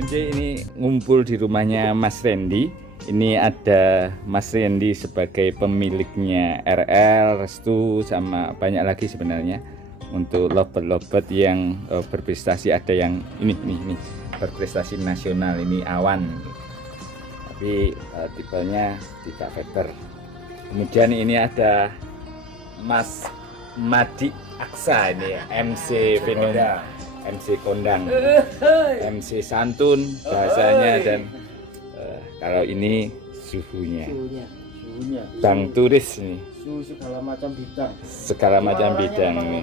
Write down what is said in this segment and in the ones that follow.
Randy ini ngumpul di rumahnya Mas Randy. Ini ada Mas Randy sebagai pemiliknya RL, Restu, sama banyak lagi sebenarnya. Untuk lovebird yang berprestasi, ada yang ini berprestasi nasional, ini Awan. Tapi tipenya tidak veter. Kemudian ini ada Mas Madi Aksa, ini ya, MC Venoda, MC Kondang, MC Santun bahasanya, dan kalau ini suhunya Bang Turis ini, segala macam bidang ini.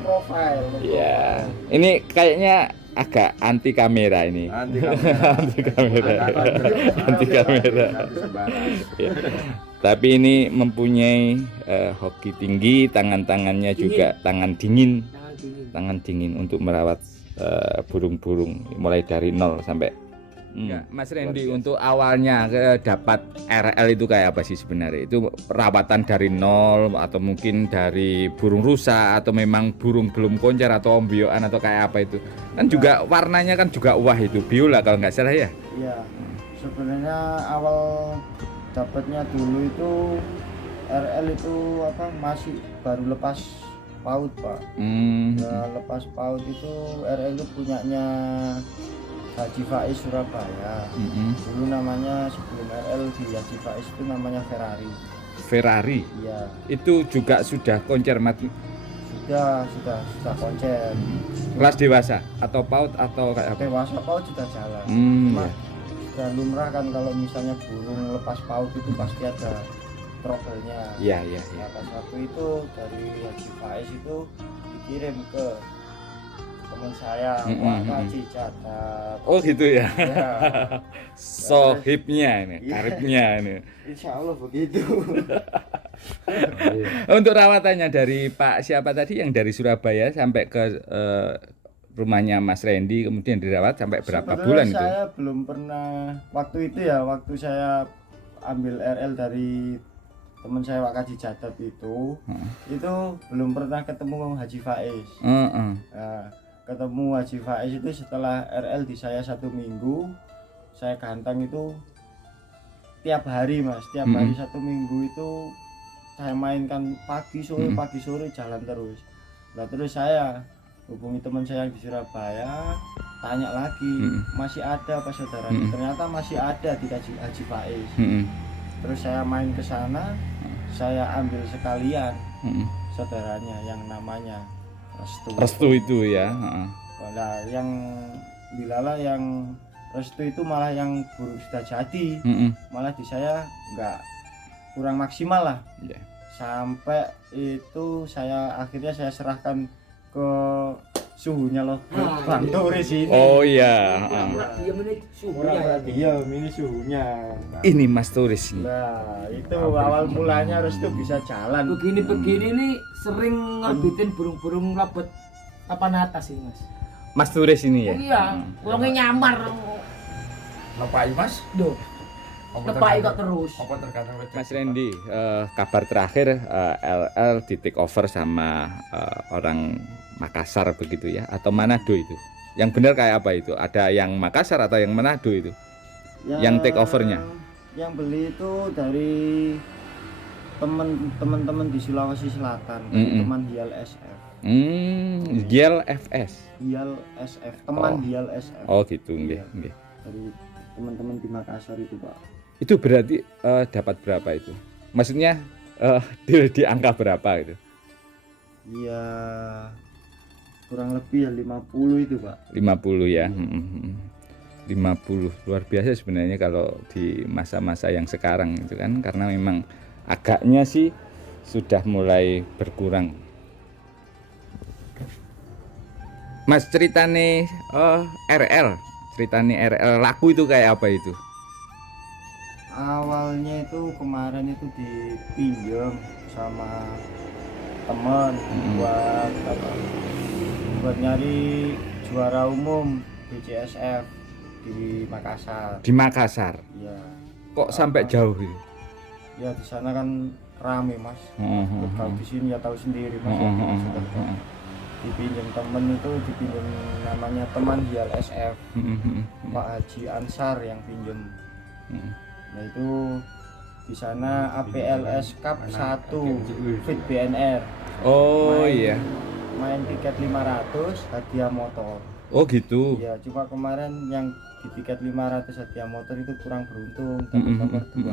Ya, ini kayaknya agak anti kamera ini. Anti kamera. Ya. Tapi ini mempunyai hoki tinggi, tangannya juga tangan dingin untuk merawat burung-burung mulai dari nol sampai. Mas Randy, untuk awalnya dapat RL itu kayak apa sih sebenarnya? Itu perawatan dari nol atau mungkin dari burung rusa, atau memang burung belum koncer atau ombyoan, atau kayak apa itu? Kan juga warnanya kan juga wah, itu biola kalau nggak salah ya? Iya, sebenarnya awal dapatnya dulu itu RL itu masih baru lepas paut, Pak. Nah, lepas paut itu RL itu punyanya Haji Faiz Surabaya. Dulu namanya, sebelum RL di Haji Faiz itu namanya Ferrari. Iya. Itu juga sudah koncer, Mat? Sudah koncer. Kelas dewasa atau paut atau kayak apa? Dewasa paut sudah jalan. Cuma sudah lumrah kan kalau misalnya burung lepas paut itu pasti ada trouble-nya. Iya. Nah, pas waktu itu dari Haji Faiz itu dikirim ke teman saya, Wakaji Catat. Oh gitu ya. Sohibnya ini, karibnya ini. Insya Allah begitu. Untuk rawatannya dari Pak siapa tadi yang dari Surabaya sampai ke rumahnya Mas Randy, kemudian dirawat sampai berapa bulan itu? Saya belum pernah waktu itu ya, waktu saya ambil RL dari teman saya Wakaji Catat itu belum pernah ketemu Haji Faiz. Nah, ketemu Haji Faiz itu setelah RL di saya 1 minggu, saya gantang itu tiap hari, Mas. Tiap hari 1 minggu itu saya mainkan pagi sore jalan terus. Nah, terus saya hubungi teman saya yang di Surabaya, tanya lagi, masih ada apa saudaranya? Ternyata masih ada di Haji Faiz. Terus saya main ke sana, saya ambil sekalian saudaranya yang namanya Restu itu ya. Nah, yang dilala yang Restu itu malah yang burung sudah jadi, malah di saya kurang maksimal lah. Sampai itu akhirnya saya serahkan ke suhunya loh, Bang Turis ini. Oh iya. Ini suhunya. Ini Mas Turis ini. Nah, itu awal mulanya Restu bisa jalan. Begini nih sering ngerbitin burung-burung labet papan atas ini, Mas. Mas Turis ini ya? Iya, ulangnya nyamar. Lepai, Mas? Duh. Lepai kok terus. Mas Randy, kabar terakhir LL di take over sama orang Makassar begitu ya, atau Manado itu? Yang benar kayak apa itu? Ada yang Makassar atau yang Manado itu? Yang take overnya? Yang beli itu dari teman-teman di Sulawesi Selatan, teman Hial SF. Hial FS. Hial SF, teman Hial SF. Oh gitu, nggih. Dari teman-teman di Makassar itu, Pak. Itu berarti dapat berapa itu? Maksudnya di angka berapa itu? Iya, kurang lebih ya 50 itu, Pak. 50 ya. 50 luar biasa sebenarnya kalau di masa-masa yang sekarang itu kan, karena memang agaknya sih sudah mulai berkurang. Mas, ceritane RL laku itu kayak apa itu? Awalnya itu kemarin itu dipinjam sama teman buat nyari juara umum BCSF di Makassar. Di Makassar? Iya. Kok sampai jauh itu? Ya di sana kan rame, Mas. Kalau di sini ya tahu sendiri, Mas. dipinjam temen itu, dipinjam namanya teman Hial SF, Pak Haji Ansar yang pinjem. Nah itu di sana APLS Cup 1 Fit BNR. Oh iya. Main tiket 500 hadiah motor. Oh gitu. Iya, cuma kemarin yang di tiket 500 hadiah motor itu kurang beruntung, dapat nomor 2.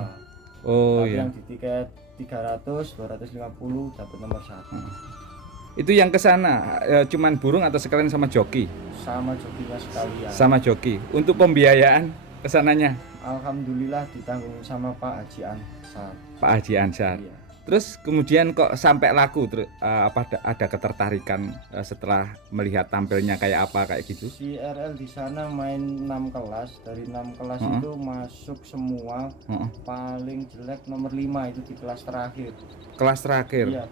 Oh Tapi iya. yang di tiket 300, 250 dapat nomor 1. Itu yang ke sana cuman burung atau sekalian sama joki? Sama jokinya sekalian. Sama joki. Untuk pembiayaan kesananya Alhamdulillah ditanggung sama Pak Haji Ansar. Pak Haji Ansar. Iya. Terus kemudian kok sampai laku terus apa ada ketertarikan setelah melihat tampilnya kayak apa kayak gitu? Si RL di sana main 6 kelas, dari 6 kelas itu masuk semua. Paling jelek nomor 5 itu di kelas terakhir. Kelas terakhir. Iya,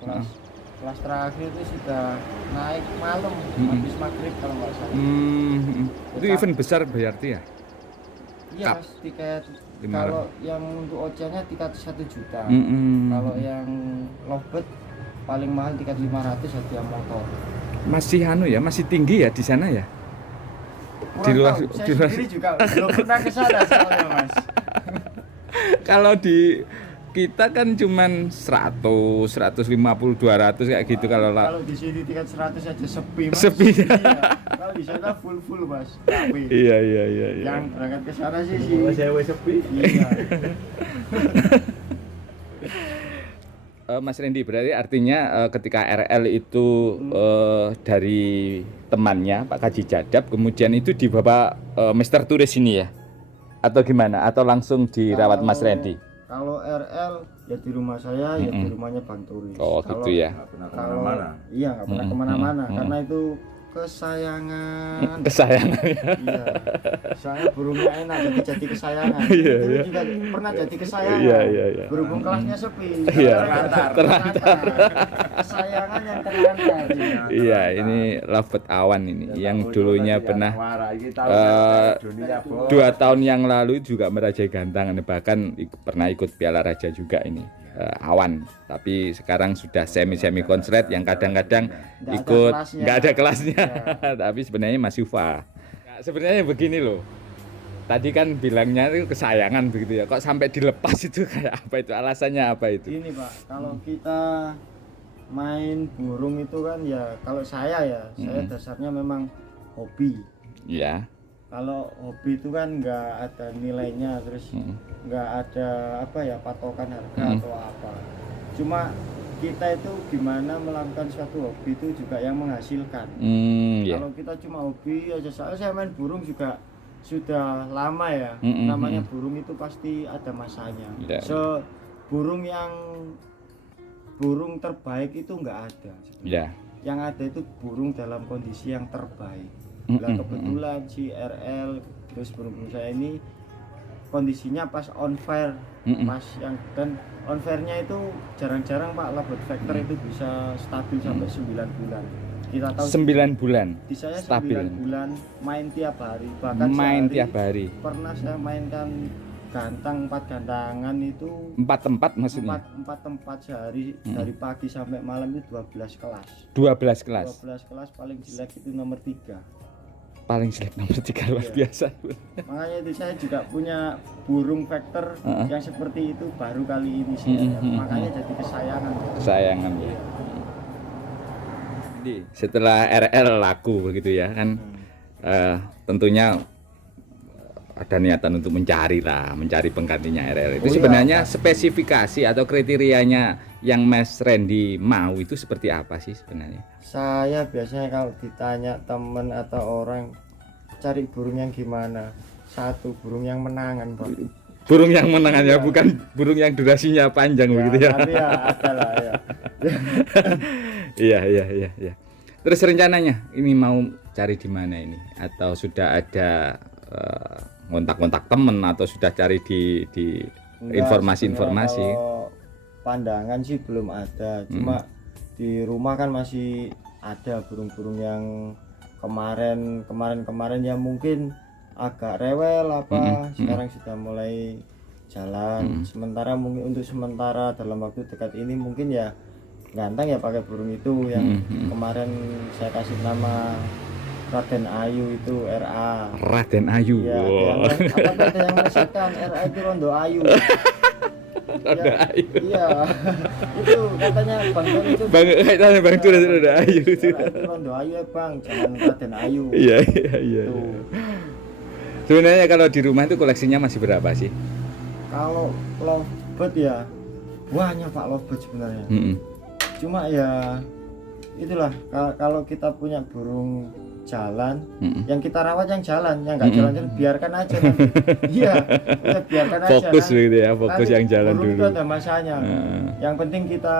kelas terakhir itu sudah naik malam habis maghrib kalau nggak salah. Itu event besar berarti ya? Iya Cup. mas, tiket 500. kalau yang untuk OC-nya tiket 1 juta. Kalau yang lovebird paling mahal tiket 500 hadiah motor. Masih masih tinggi ya di sana ya? Kurang tahu, saya sendiri juga belum pernah ke sana soalnya mas. Kalau di kita kan cuman 100, 150, 200 kayak gitu Kalau di sini tiket 100 aja sepi mas. Sepi. Iya. Kalau di sana full mas. Tapi Iya. yang berangkat ke sana sih sepi. Iya. Mas Randy, berarti artinya ketika RL itu dari temannya Pak Kaji Jadap, kemudian itu dibawa Mister Turis ini ya? Atau gimana? Atau langsung dirawat Mas Randy? Kalau RL ya di rumah saya, ya di rumahnya Bang Turis. Oh Kalau- gitu ya? Kalau iya nggak pernah kemana-mana karena itu kesayangan. Kesayangan ya? Iya. Soalnya burungnya enak jadi kesayangan. Iya, Itu iya. juga pernah jadi kesayangan. Iya. Berhubung kelasnya sepi. Iya. Terlantar. Kesayangan yang terlantar. Iya, ini Lovebird Awan ini yang dulunya pernah 2 tahun yang lalu juga merajai gantangan, bahkan pernah ikut Piala Raja juga ini. Awan, tapi sekarang sudah semi konslet yang kadang-kadang ikut nggak ada kelasnya, tapi sebenarnya masih UFA. Nah, sebenarnya begini loh, tadi kan bilangnya itu kesayangan begitu ya, kok sampai dilepas itu kayak apa itu, alasannya apa itu? Ini Pak, kalau kita main burung itu kan ya, kalau saya dasarnya memang hobi. Iya. Kalau hobi itu kan nggak ada nilainya, terus nggak ada patokan harga atau apa. Cuma kita itu gimana melakukan suatu hobi itu juga yang menghasilkan. Iya. Kalau kita cuma hobi aja, saya main burung juga sudah lama ya. Namanya burung itu pasti ada masanya. Ya. Burung terbaik itu nggak ada. Ya. Yang ada itu burung dalam kondisi yang terbaik. Nah, kebetulan si RL terus burung saya ini kondisinya pas on fire, pas yang dan on fire-nya itu jarang-jarang Pak, lovebird factor itu bisa stabil sampai 9 bulan. Kita tahu 9 bulan. di saya stabil. 9 bulan main tiap hari, bahkan Main sehari tiap hari. pernah saya mainkan gantang 4 gantangan itu 4 tempat maksudnya. 4 tempat sehari dari pagi sampai malam itu 12 kelas. 12 kelas. 12 kelas paling jelek itu nomor 3. Paling jelek nomor 3 luar biasa. Makanya itu saya juga punya burung vector yang seperti itu baru kali ini sih. Makanya jadi kesayangan. Kesayangan ya. Jadi setelah RL laku begitu ya kan, tentunya ada niatan untuk mencari penggantinya RL. Itu sebenarnya spesifikasi atau kriterianya yang Mas Randy mau itu seperti apa sih sebenarnya? Saya biasanya kalau ditanya temen atau orang cari burung yang gimana, satu burung yang menangan Pak. Burung yang menangan ya, bukan burung yang durasinya panjang begitu ya. Tapi ya ada lah ya. Iya. Terus rencananya ini mau cari di mana ini? Atau sudah ada kontak-kontak temen atau sudah cari di informasi-informasi? Kalau pandangan sih belum ada, cuma di rumah kan masih ada burung-burung yang kemarin ya mungkin agak rewel sekarang sudah mulai jalan. Sementara mungkin untuk sementara dalam waktu dekat ini mungkin ya ganteng ya pakai burung itu yang kemarin saya kasih nama Raden Ayu itu RA. Raden Ayu. Ya, Wow. ada yang melesetkan RA itu Rondo Ayu. Rondo Ya, Ayu. iya. Itu katanya Bang Tur itu. Bang Tur Rondo Ayu itu. RA itu Rondo Ayu ya Bang, jangan Raden Ayu. Iya. Tuh. Sebenarnya kalau di rumah itu koleksinya masih berapa sih? Kalau lovebird ya banyak Pak lovebird sebenarnya. Cuma ya itulah kalau kita punya burung jalan, yang kita rawat yang jalan, yang nggak jalan biarkan aja nanti. Iya, ya biarkan aja. Fokus nanti, gitu ya, fokus yang jalan burung dulu. itu ada masanya. Yang penting kita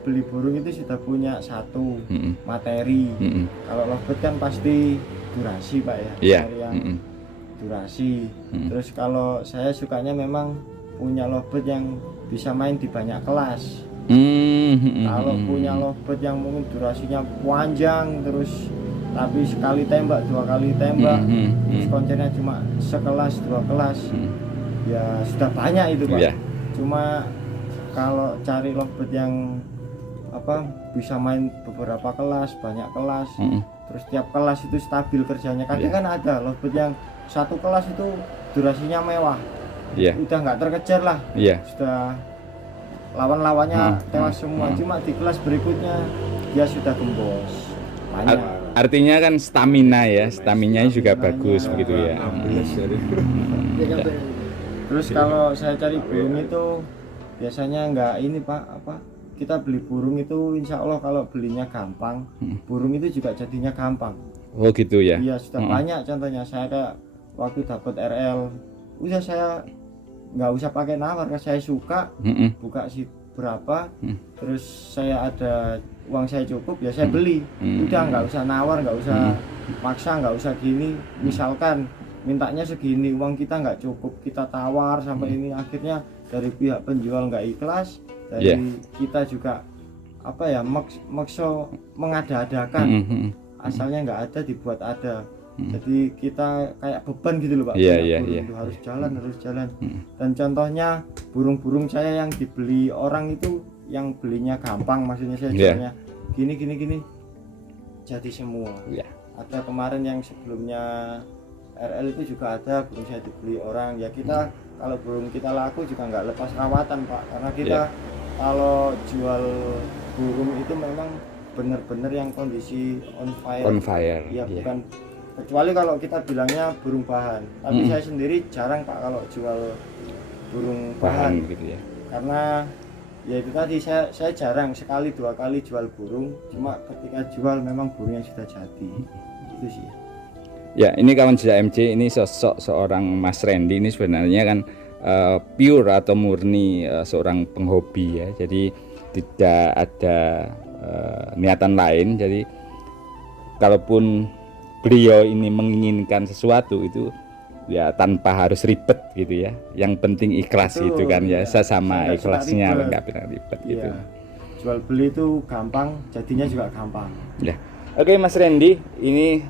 beli burung itu sudah punya satu materi. Kalau lovebird kan pasti durasi Pak ya, Iya. materi yang durasi. Terus kalau saya sukanya memang punya lovebird yang bisa main di banyak kelas. Kalau punya lovebird yang mungkin durasinya panjang terus tapi sekali tembak, 2 kali tembak, terus kontennya cuma sekelas, 2 kelas, ya sudah banyak itu Pak. Yeah. Cuma kalau cari lovebird yang bisa main beberapa kelas, banyak kelas, terus tiap kelas itu stabil kerjanya. Kadang kan ada lovebird yang satu kelas itu durasinya mewah, udah nggak terkejar lah, sudah lawan-lawannya tewas semua. Cuma di kelas berikutnya dia sudah gembos. Artinya kan stamina ya, staminanya juga bagus begitu ya. Terus kalau saya cari burung itu biasanya nggak ini Pak, kita beli burung itu insya Allah kalau belinya gampang, burung itu juga jadinya gampang. Oh gitu ya? Iya sudah banyak contohnya. Saya kayak waktu dapat RL, udah saya nggak usah pakai nawar, saya suka buka si berapa, terus saya ada uang saya cukup ya saya beli. Udah nggak usah nawar, nggak usah maksa, nggak usah gini. Misalkan mintanya segini, uang kita nggak cukup, kita tawar sampai ini, akhirnya dari pihak penjual nggak ikhlas, dari kita juga makso mengada-adakan, asalnya nggak ada dibuat ada. Jadi kita kayak beban gitu loh Pak. Itu harus jalan. Dan contohnya burung-burung saya yang dibeli orang itu yang belinya gampang, maksudnya saya jualnya gini jadi semua. Ada kemarin yang sebelumnya RL itu juga ada burung saya dibeli orang. Ya kita kalau burung kita laku juga nggak lepas rawatan Pak, karena kita kalau jual burung itu memang benar-benar yang kondisi on fire. Ya bukan, kecuali kalau kita bilangnya burung bahan. Tapi saya sendiri jarang Pak kalau jual burung bahan gitu ya. Karena ya itu tadi saya jarang, sekali 2 kali jual burung. Cuma ketika jual memang burungnya sudah jadi. Itu sih. Ya, ini kawan jejak MC, ini sosok seorang Mas Randy ini sebenarnya kan pure atau murni seorang penghobi ya. Jadi tidak ada niatan lain. Jadi kalaupun beliau ini menginginkan sesuatu itu ya tanpa harus ribet gitu ya. Yang penting ikhlas gitu kan ya. Sesama ikhlasnya, enggak pernah ribet gitu. Jual beli itu gampang, jadinya juga gampang. Ya. Oke Mas Randy, ini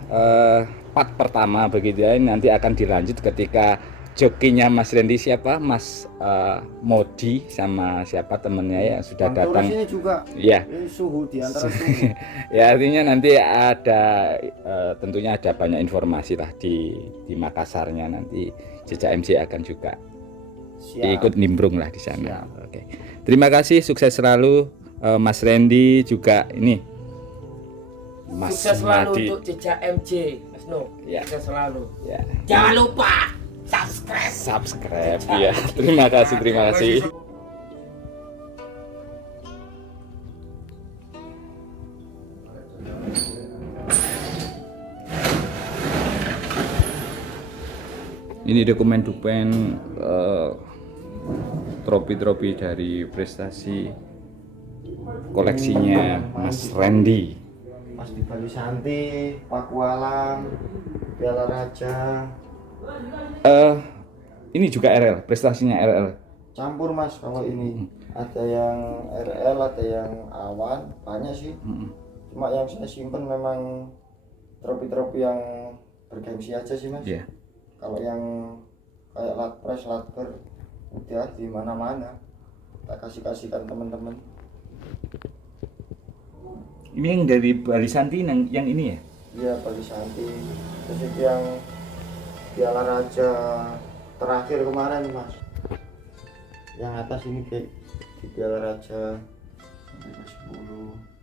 part pertama begitu ya. Nanti akan dilanjut ketika jokinya Mas Randy siapa? Mas Modi sama siapa temennya ya sudah datang. Ini juga ini suhu di antara suhu. Ya artinya nanti ada tentunya ada banyak informasi lah di Makassarnya, nanti jejak MC akan juga ikut nimbrung lah di sana. Oke. Terima kasih, sukses selalu Mas Randy juga ini. Mas sukses selalu Madi. untuk jejak MC Mas No. Sukses selalu. Ya. Jangan lupa subscribe Ya. Terima kasih. Ini dokumen trofi-trofi dari prestasi koleksinya Mas Randy. Mas di Bali Santi, Pakualam, Piala Raja. Ini juga RL, prestasinya RL. Campur Mas, kalau ini ada yang RL, ada yang awan, banyak sih. Cuma yang saya simpen memang trofi-trofi yang bergengsi aja sih Mas. Kalau yang kayak latpres, latper udah di mana-mana. Tak kasihkan teman-teman. Ini yang dari Barisanti yang ini ya? Iya, Barisanti. Terus itu yang Piala Raja terakhir kemarin Mas. Yang atas ini kayak di Piala Raja sampai ke 10.